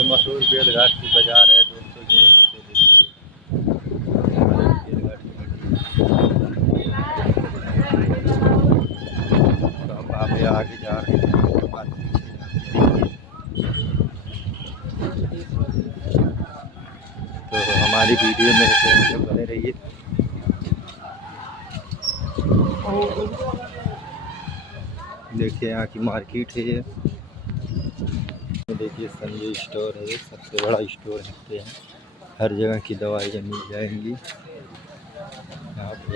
तो मशहूर बेलघाट की बाज़ार है दोस्तों, ये यहाँ पे देखिए बेलघाट की मंडी। तो हम आगे आगे जा रहे हैं, तो हमारी वीडियो में से बने रहिए। देखिए यहाँ की मार्केट है ये। देखिए संजय स्टोर है, सबसे बड़ा स्टोर है यहाँ, हर जगह की दवाइयाँ मिल जाएंगी यहाँ पे।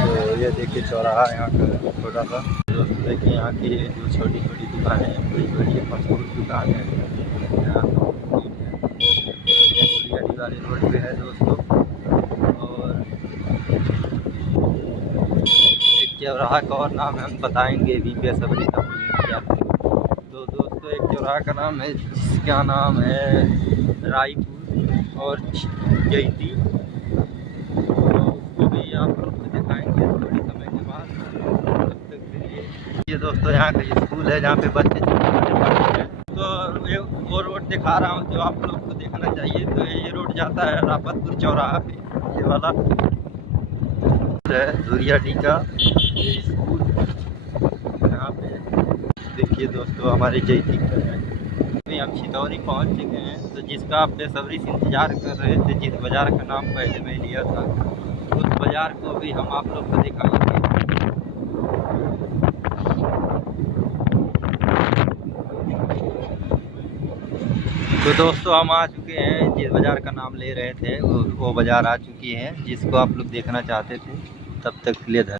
तो ये देखिए चौराहा यहाँ का छोटा सा। दोस्तों देखिए यहाँ की जो छोटी छोटी दुकानें हैं, बड़ी बड़ी मशहूर दुकान है यहाँ वाली रोड पे है दोस्तों। और एक चौराहा का और नाम है, हम बताएंगे भी बेसब्री था क्या। तो दोस्तों एक चौराहा का नाम है जिसका नाम है रायपुर और जयती, तो उसको भी आप लोग को दिखाएंगे थोड़ी समय के बाद। तब तक के लिए ये दोस्तों यहाँ का स्कूल है जहाँ पे बच्चे छोटे छोटे पढ़ते हैं। तो ये वो रोड दिखा रहा हूँ जो आप लोग को देखना चाहिए। तो ये रोड जाता है रापतपुर चौराहा पे, ये वाला है धुरियाडी का ये स्कूल यहाँ पे। देखिए दोस्तों हमारे जयती अभी हम छितौरी पहुँच चुके हैं। तो जिसका आप बेसब्री से इंतज़ार कर रहे थे, जिस बाज़ार का नाम पहले मैं लिया था, उस बाज़ार को भी हम आप लोग को दिखाएंगे। तो दोस्तों हम आ चुके हैं, जिस बाज़ार का नाम ले रहे थे वो बाज़ार आ चुकी है, जिसको आप लोग देखना चाहते थे। तब तक के लिए